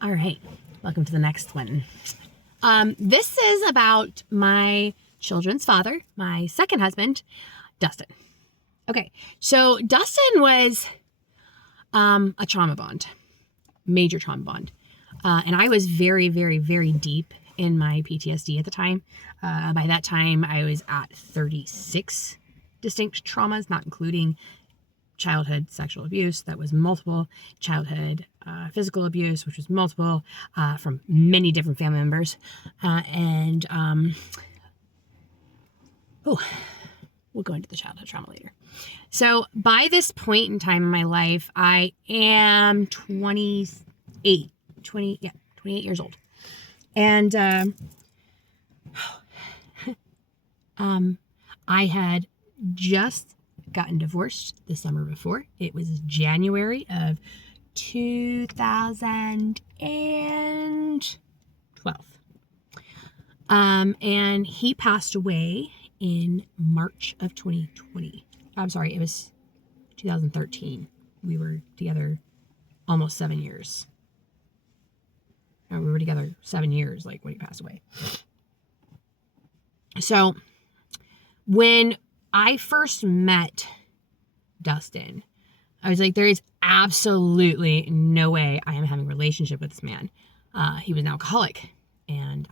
All right, welcome to the next one. This is about my children's father, my second husband, Dustin. Okay, so Dustin was a trauma bond, major trauma bond. And I was very, very, very deep in my PTSD at the time. By that time, I was at 36 distinct traumas, not including childhood sexual abuse that was multiple, childhood physical abuse, which was multiple, from many different family members. We'll go into the childhood trauma later. So by this point in time in my life, I am 28 years old. And I had just gotten divorced the summer before. It was January of 2012. And he passed away in March of 2020. I'm sorry, it was 2013. We were together almost 7 years. And we were together 7 years, like, when he passed away. So when I first met Dustin, I was like, there is absolutely no way I am having a relationship with this man. He was an alcoholic. And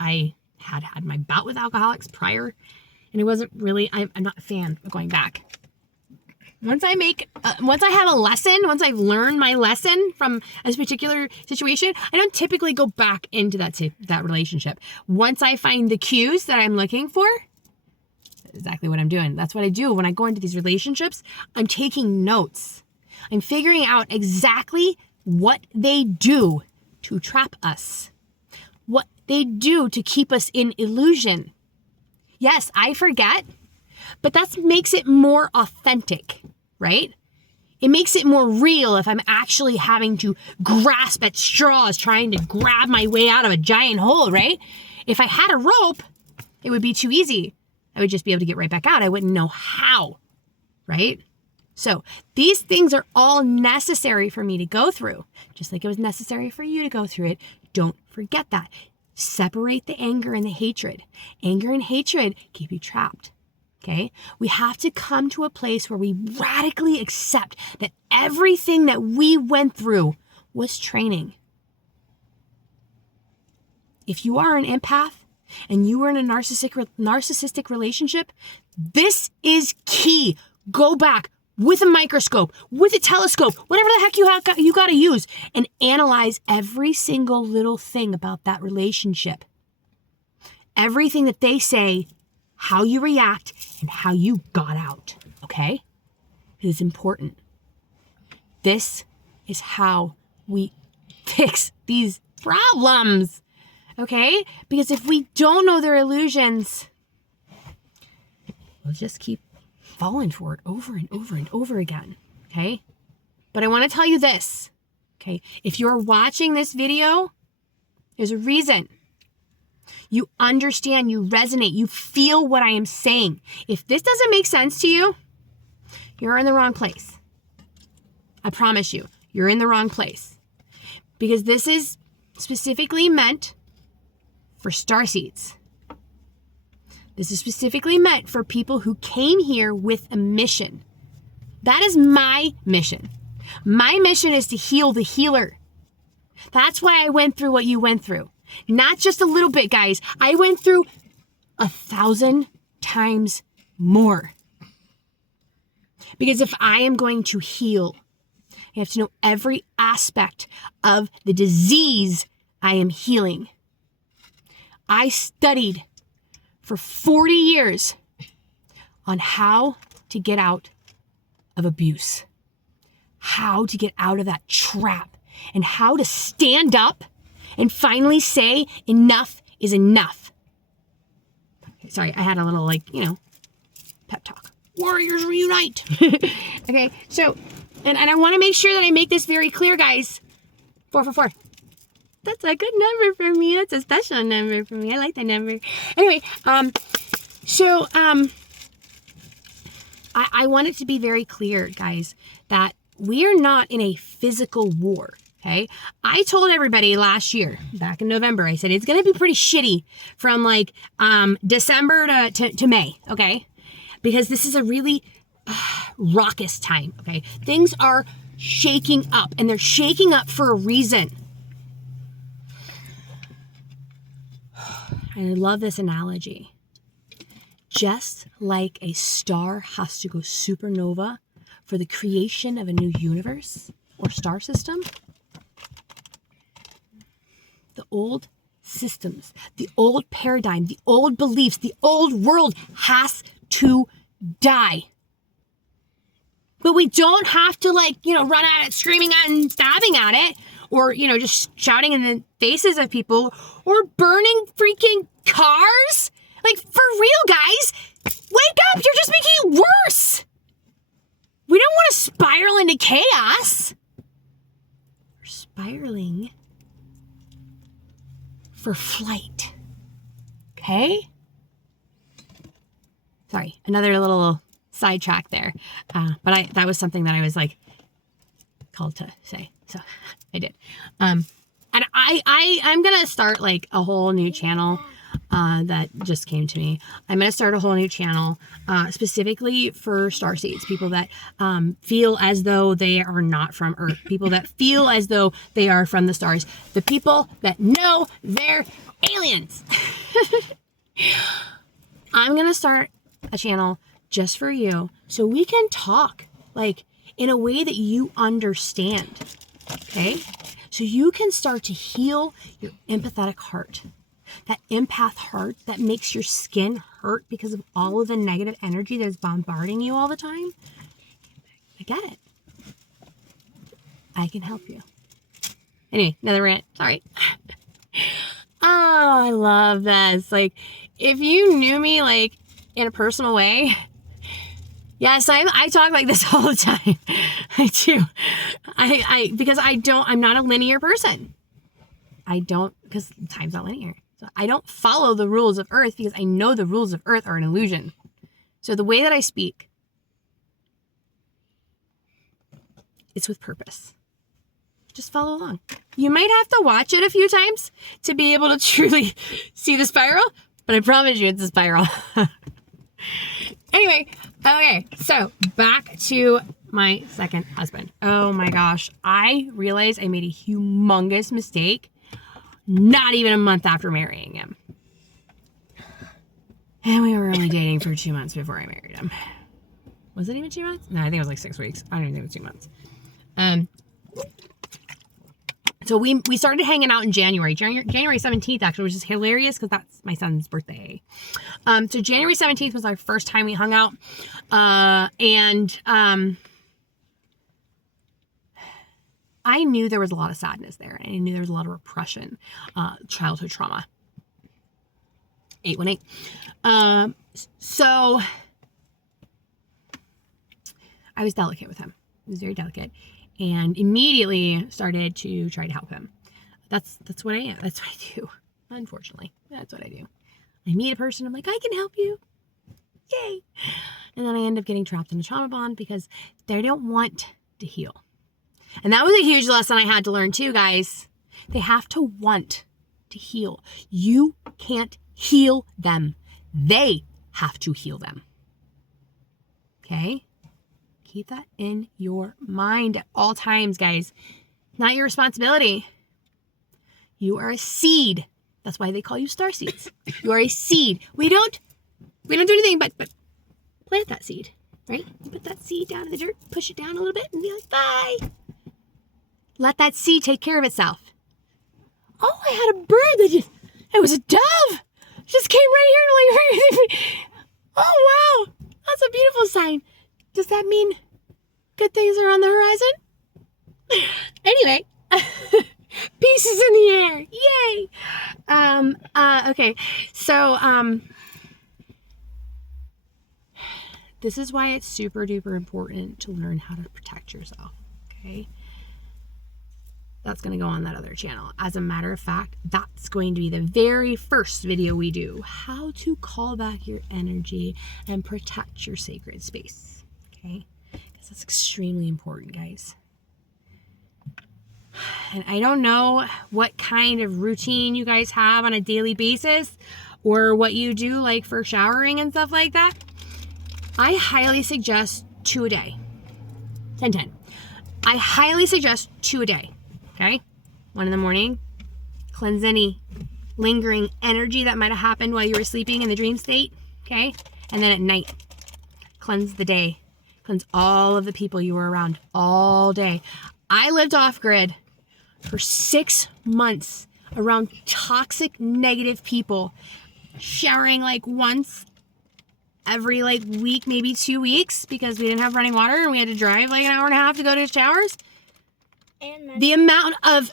I had my bout with alcoholics prior. And it wasn't really, I'm not a fan of going back. Once I have a lesson, once I've learned my lesson from a particular situation, I don't typically go back into that relationship. Once I find the cues that I'm looking for, that's exactly what I'm doing. That's what I do when I go into these relationships. I'm taking notes. I'm figuring out exactly what they do to trap us, what they do to keep us in illusion. Yes, I forget, but that makes it more authentic, right? It makes it more real if I'm actually having to grasp at straws, trying to grab my way out of a giant hole, right? If I had a rope, it would be too easy. I would just be able to get right back out. I wouldn't know how, right? So these things are all necessary for me to go through, just like it was necessary for you to go through it. Don't forget that. Separate the anger and the hatred. Anger and hatred keep you trapped. Okay? We have to come to a place where we radically accept that everything that we went through was training. If you are an empath and you were in a narcissistic relationship, this is key. Go back with a microscope, with a telescope, whatever the heck you got to use, and analyze every single little thing about that relationship. Everything that they say, how you react, and how you got out, okay? It is important. This is how we fix these problems, okay? Because if we don't know their illusions, we'll just keep falling for it over and over and over again, okay? But I want to tell you this, okay? If you're watching this video, there's a reason. You understand, you resonate, you feel what I am saying. If this doesn't make sense to you, you're in the wrong place. I promise you, you're in the wrong place. Because this is specifically meant for starseeds. This is specifically meant for people who came here with a mission. That is my mission. My mission is to heal the healer. That's why I went through what you went through. Not just a little bit, guys. I went through 1,000 times more. Because if I am going to heal, I have to know every aspect of the disease I am healing. I studied for 40 years on how to get out of abuse, how to get out of that trap, and how to stand up and finally say enough is enough. Sorry, I had a little pep talk. Warriors reunite. Okay, so, and I want to make sure that I make this very clear, guys. 444. That's a good number for me. That's a special number for me. I like that number. Anyway, I want it to be very clear, guys, that we are not in a physical war. Okay. I told everybody last year, back in November, I said, it's going to be pretty shitty from like December to May. Okay. Because this is a really raucous time. Okay. Things are shaking up, and they're shaking up for a reason. I love this analogy. Just like a star has to go supernova for the creation of a new universe or star system, the old systems, the old paradigm, the old beliefs, the old world has to die. But we don't have to run at it, screaming at it and stabbing at it, or, just shouting in the faces of people or burning freaking cars. Like, for real, guys, wake up. You're just making it worse. We don't want to spiral into chaos. We're spiraling for flight. Okay? Sorry, another little sidetrack there. But that was something that I was called to say. So I did. And I'm going to start a whole new channel that just came to me. I'm going to start a whole new channel specifically for starseeds, people that feel as though they are not from Earth, people that feel as though they are from the stars, the people that know they're aliens. I'm going to start a channel just for you so we can talk in a way that you understand. Okay? So you can start to heal your empathetic heart. That empath heart that makes your skin hurt because of all of the negative energy that is bombarding you all the time. I get it. I can help you. Anyway, another rant. Sorry. Oh, I love this. If you knew me in a personal way, yes, I talk like this all the time. I do. Because I'm not a linear person. Because time's not linear. So I don't follow the rules of Earth because I know the rules of Earth are an illusion. So the way that I speak, it's with purpose. Just follow along. You might have to watch it a few times to be able to truly see the spiral, but I promise you it's a spiral. Anyway, okay, so back to my second husband. Oh my gosh, I realized I made a humongous mistake not even a month after marrying him. And we were only dating for 2 months before I married him. Was it even 2 months? No, I think it was 6 weeks. I don't even think it was 2 months. So we started hanging out in January 17th, actually, which is hilarious because that's my son's birthday. So January 17th was our first time we hung out. I knew there was a lot of sadness there. And I knew there was a lot of repression, childhood trauma. 818. So I was delicate with him. I was very delicate. And immediately started to try to help him. That's what I am. That's what I do. Unfortunately, that's what I do. I meet a person. I'm like, I can help you. Yay. And then I end up getting trapped in a trauma bond because they don't want to heal. And that was a huge lesson I had to learn too, guys. They have to want to heal. You can't heal them. They have to heal them. Okay? Keep that in your mind at all times, guys. Not your responsibility. You are a seed. That's why they call you star seeds. You are a seed. We don't do anything but plant that seed, right? You put that seed down in the dirt, push it down a little bit, and be like, bye. Let that seed take care of itself. Oh, I had a bird it was a dove. It just came right here. Oh, wow. That's a beautiful sign. Does that mean good things are on the horizon? Anyway, pieces in the air. Yay. Okay. So, this is why it's super duper important to learn how to protect yourself. Okay. That's going to go on that other channel. As a matter of fact, that's going to be the very first video we do. How to call back your energy and protect your sacred space. Okay? Because that's extremely important, guys. And I don't know what kind of routine you guys have on a daily basis or what you do like for showering and stuff like that. I highly suggest 2 a day. 10. I highly suggest 2 a day. Okay? 1 in the morning. Cleanse any lingering energy that might have happened while you were sleeping in the dream state. Okay? And then at night, cleanse the day. Cleanse all of the people you were around all day. I lived off grid for 6 months around toxic, negative people, showering like once every like week, maybe 2 weeks, because we didn't have running water and we had to drive like an hour and a half to go to showers. And the amount of